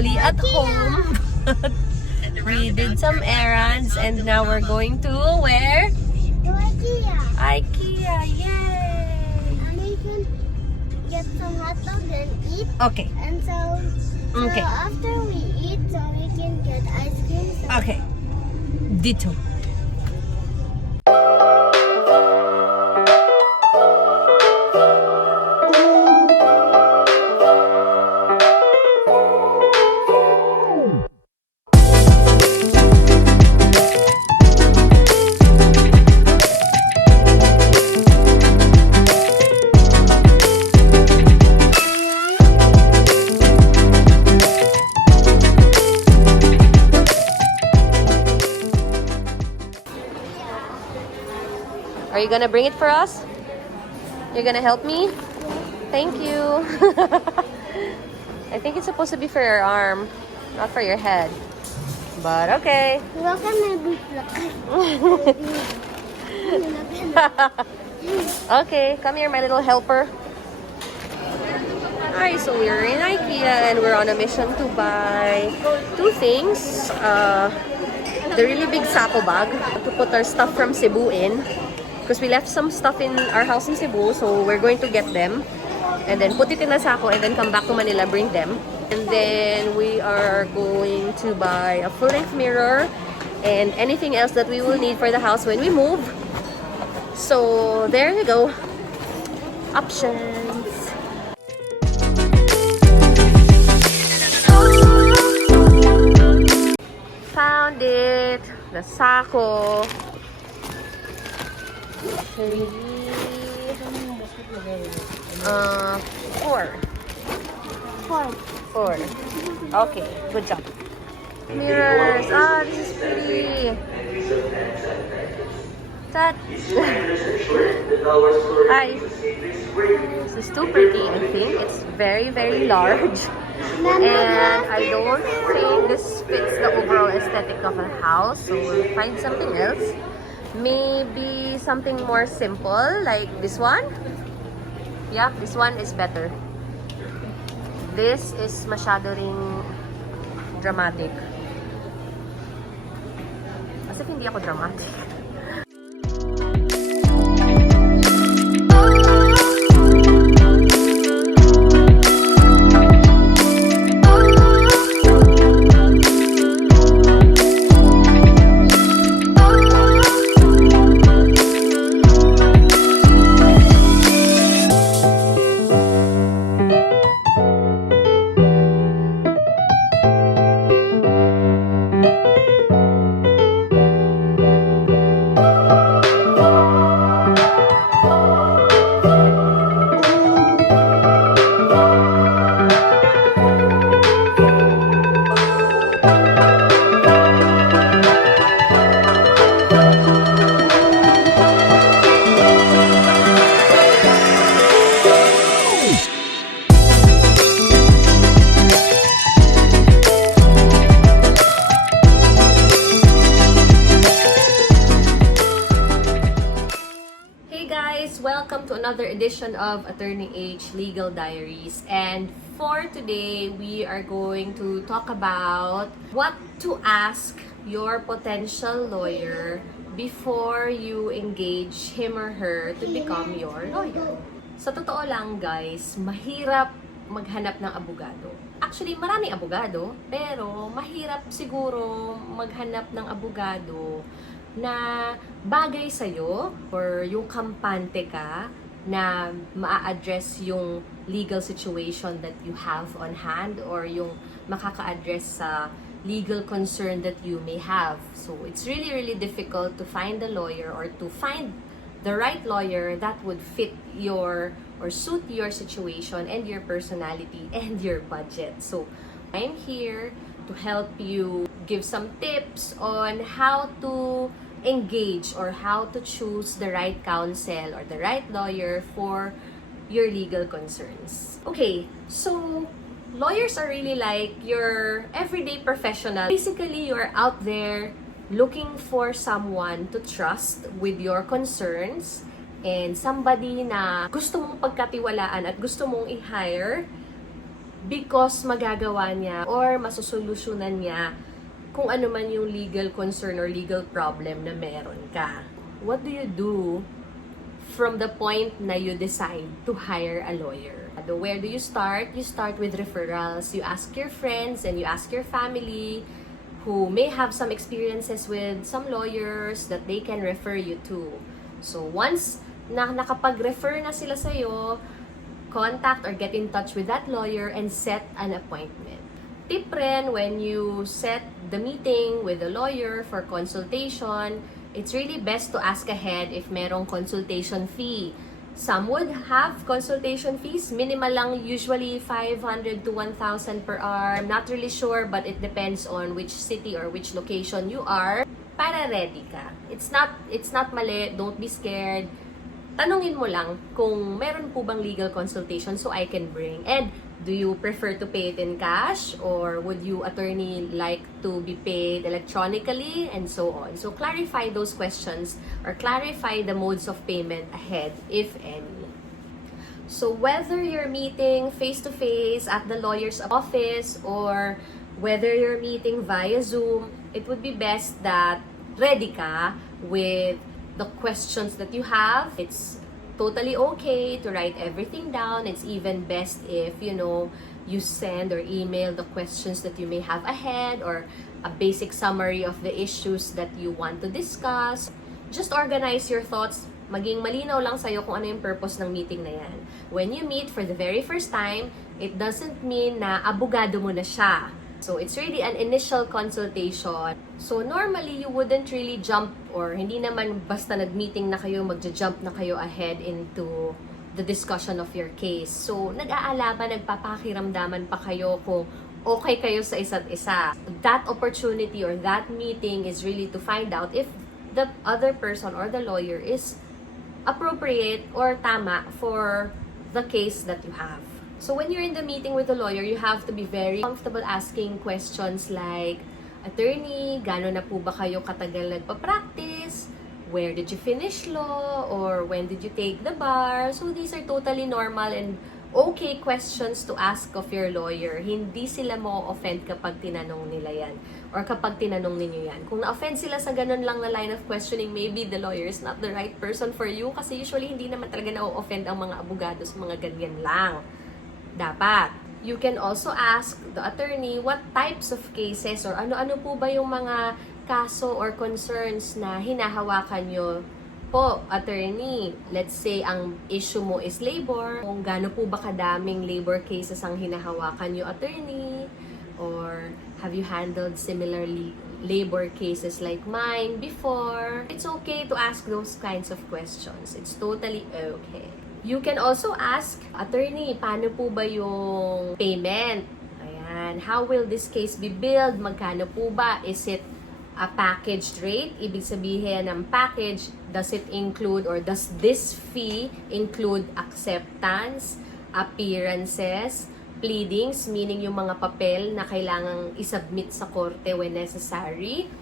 usually at home. We did some errands and now we're going to where? To Ikea. Ikea, yay! And we can get some hot dogs and eat. Okay, And so okay, after we eat, so we can get ice cream. So okay. Ditto. Are you gonna bring it for us? You're gonna help me? Thank you. I think it's supposed to be for your arm, not for your head. But okay. welcome to the Okay, come here, my little helper. Alright, so we're in Ikea and we're on a mission to buy two things. The really big SAKO bag to put our stuff from Cebu in. Because we left some stuff in our house in Cebu, so we're going to get them. And then put it in a SAKO and then come back to Manila, bring them. And then we are going to buy a full-length mirror and anything else that we will need for the house when we move. So there you go. Options. Found it. The SAKO. Four. Okay, good job. Mirrors. Ah, this is pretty. That. Hi. This is too pretty, I think. It's very, very large. And I don't think this fits the overall aesthetic of a house. So we'll find something else. Maybe something more simple, like this one. Yeah, this one is better. This is masyado ring dramatic. As if hindi ako dramatic. Welcome to another edition of Atty H Legal Diaries, and for today we are going to talk about what to ask your potential lawyer before you engage him or her to become your lawyer. Sa totoo lang guys, mahirap maghanap ng abogado. Actually, maraming abogado, pero mahirap siguro maghanap ng abogado na bagay sa'yo or yung kampante ka na maa-address yung legal situation that you have on hand or yung makaka-address sa legal concern that you may have. So, it's really, really difficult to find a lawyer or to find the right lawyer that would fit your or suit your situation and your personality and your budget. So, I'm here to help you give some tips on how to engage or how to choose the right counsel or the right lawyer for your legal concerns. Okay, so lawyers are really like your everyday professional. Basically, you're out there looking for someone to trust with your concerns and somebody na gusto mong pagkatiwalaan at gusto mong i-hire because magagawa niya or masusolusyonan niya kung ano man yung legal concern or legal problem na meron ka. What do you do from the point na you decide to hire a lawyer? Where do you start? You start with referrals. You ask your friends and you ask your family who may have some experiences with some lawyers that they can refer you to. So once na nakapag-refer na sila sa'yo, contact or get in touch with that lawyer and set an appointment. Tip rin, when you set the meeting with the lawyer for consultation, it's really best to ask ahead if merong consultation fee. Some would have consultation fees, minimal lang, usually 500 to 1,000 per hour. I'm not really sure, but it depends on which city or which location you are. Para ready ka. It's not mali, don't be scared. Tanungin mo lang kung meron po bang legal consultation so I can bring. And do you prefer to pay it in cash or would you, attorney, like to be paid electronically and so on? So clarify those questions or clarify the modes of payment ahead, if any. So whether you're meeting face-to-face at the lawyer's office or whether you're meeting via Zoom, it would be best that ready ka with the questions that you have. It's totally okay to write everything down. It's even best if, you send or email the questions that you may have ahead or a basic summary of the issues that you want to discuss. Just organize your thoughts. Maging malinaw lang sa'yo kung ano yung purpose ng meeting na yan. When you meet for the very first time, it doesn't mean na abogado mo na siya. So, it's really an initial consultation. So, normally, you wouldn't really jump or hindi naman basta nag-meeting na kayo, magja-jump na kayo ahead into the discussion of your case. So, nag-aalaman, nagpapakiramdaman pa kayo kung okay kayo sa isa't isa. That opportunity or that meeting is really to find out if the other person or the lawyer is appropriate or tama for the case that you have. So when you're in the meeting with the lawyer, you have to be very comfortable asking questions like, attorney, gano'n na po ba kayo katagal nagpa-practice? Where did you finish law? Or when did you take the bar? So these are totally normal and okay questions to ask of your lawyer. Hindi sila mo-offend kapag tinanong nila yan or kapag tinanong ninyo yan. Kung na-offend sila sa ganun lang na line of questioning, maybe the lawyer is not the right person for you kasi usually hindi naman talaga na-offend ang mga abogado sa mga ganyan lang. Dapat. You can also ask the attorney what types of cases or ano-ano po ba yung mga kaso or concerns na hinahawakan nyo po, attorney. Let's say, ang issue mo is labor. Kung gaano po ba kadaming labor cases ang hinahawakan nyo, attorney? Or have you handled similarly labor cases like mine before? It's okay to ask those kinds of questions. It's totally okay. You can also ask, attorney, paano po ba yung payment? Ayan, how will this case be billed? Magkano po ba? Is it a packaged rate? Ibig sabihin ng package, does it include or does this fee include acceptance, appearances, pleadings, meaning yung mga papel na kailangang isubmit sa korte when necessary?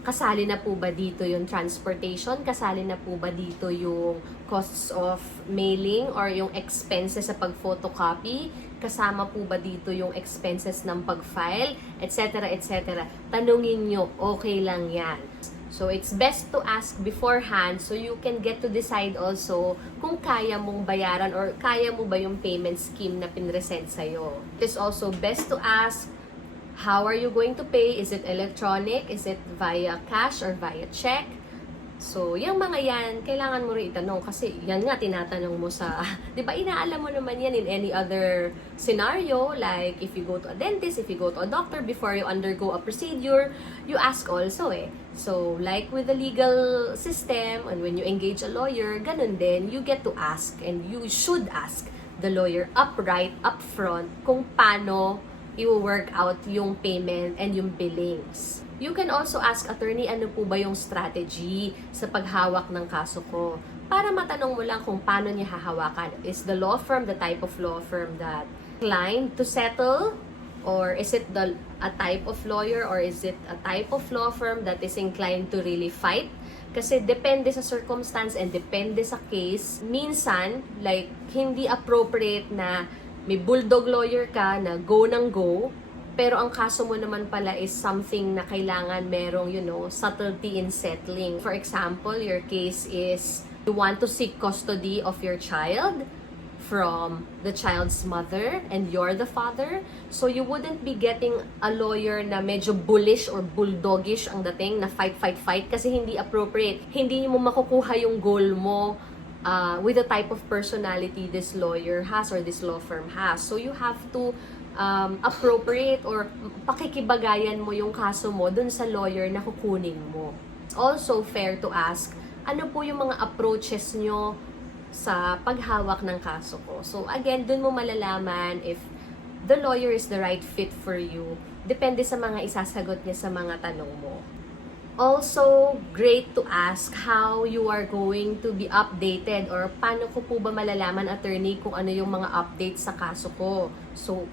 Kasali na po ba dito yung transportation? Kasali na po ba dito yung costs of mailing or yung expenses sa pag-photocopy? Kasama po ba dito yung expenses ng pag-file? Etc. etc. Tanungin nyo, okay lang yan. So, it's best to ask beforehand so you can get to decide also kung kaya mong bayaran or kaya mo ba yung payment scheme na pinresent sa'yo. It's also best to ask, how are you going to pay? Is it electronic? Is it via cash or via check? So, yung mga yan, kailangan mo rin itanong kasi yan nga tinatanong mo sa, di ba inaalam mo naman yan in any other scenario, like if you go to a dentist, if you go to a doctor, before you undergo a procedure, you ask also eh. So, like with the legal system, and when you engage a lawyer, ganun din, you get to ask and you should ask the lawyer upright, upfront, kung paano i-work out yung payment and yung billings. You can also ask, attorney, ano po ba yung strategy sa paghawak ng kaso ko? Para matanong mo lang kung paano niya hahawakan. Is the law firm the type of law firm that inclined to settle? Or is it a type of lawyer? Or is it a type of law firm that is inclined to really fight? Kasi depende sa circumstance and depende sa case. Minsan, like, hindi appropriate na may bulldog lawyer ka na go ng go, pero ang kaso mo naman pala is something na kailangan merong, subtlety in settling. For example, your case is you want to seek custody of your child from the child's mother and you're the father. So you wouldn't be getting a lawyer na medyo bullish or bulldogish ang dating na fight kasi hindi appropriate. Hindi mo makukuha yung goal mo with the type of personality this lawyer has or this law firm has. So you have to appropriate or pakikibagayan mo yung kaso mo dun sa lawyer na kukunin mo. It's also fair to ask, ano po yung mga approaches nyo sa paghawak ng kaso ko? So again, dun mo malalaman if the lawyer is the right fit for you. Depende sa mga isasagot niya sa mga tanong mo. Also, great to ask how you are going to be updated or paano ko po ba malalaman, attorney, kung ano yung mga updates sa kaso ko. So,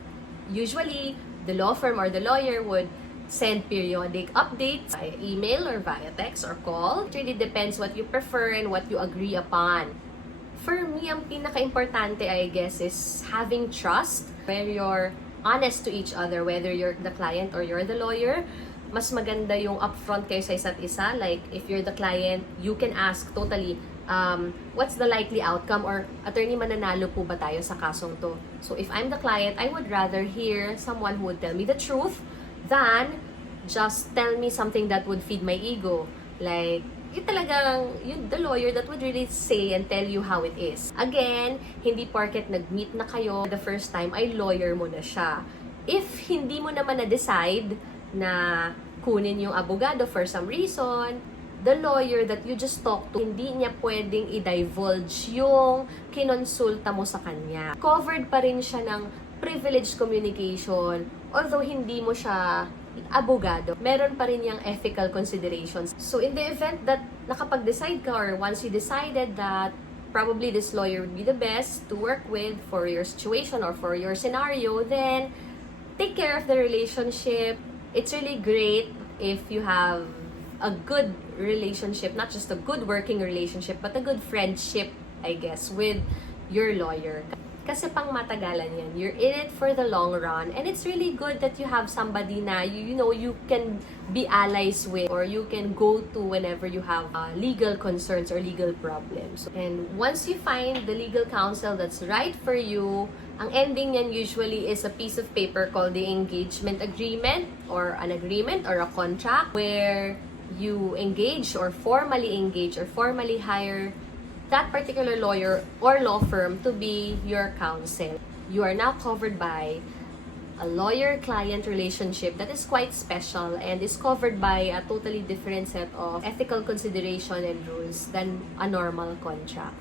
usually, the law firm or the lawyer would send periodic updates via email or via text or call. It really depends what you prefer and what you agree upon. For me, ang pinaka-importante, I guess, is having trust where you're honest to each other, whether you're the client or you're the lawyer. Mas maganda yung upfront kayo sa isa't isa. Like, if you're the client, you can ask totally, what's the likely outcome? Or, attorney, mananalo po ba tayo sa kasong to? So, if I'm the client, I would rather hear someone who would tell me the truth than just tell me something that would feed my ego. Like, the lawyer that would really say and tell you how it is. Again, hindi porket nag-meet na kayo the first time, ay lawyer mo na siya. If hindi mo naman na-decide na kunin yung abogado for some reason, the lawyer that you just talked to, hindi niya pwedeng i-divulge yung kinonsulta mo sa kanya. Covered pa rin siya ng privileged communication, although hindi mo siya abogado, meron pa rin yung ethical considerations. So, in the event that nakapag-decide ka or once you decided that probably this lawyer would be the best to work with for your situation or for your scenario, then take care of the relationship. It's really great if you have a good relationship, not just a good working relationship, but a good friendship, I guess, with your lawyer. Kasi pang matagalan yan. You're in it for the long run. And it's really good that you have somebody na you can be allies with or you can go to whenever you have legal concerns or legal problems. And once you find the legal counsel that's right for you, ang ending yan usually is a piece of paper called the engagement agreement or an agreement or a contract where you engage or formally hire that particular lawyer or law firm to be your counsel. You are now covered by a lawyer-client relationship that is quite special and is covered by a totally different set of ethical consideration and rules than a normal contract.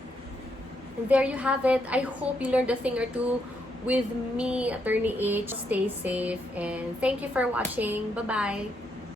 And there you have it. I hope you learned a thing or two with me, Attorney H. Stay safe and thank you for watching. Bye-bye!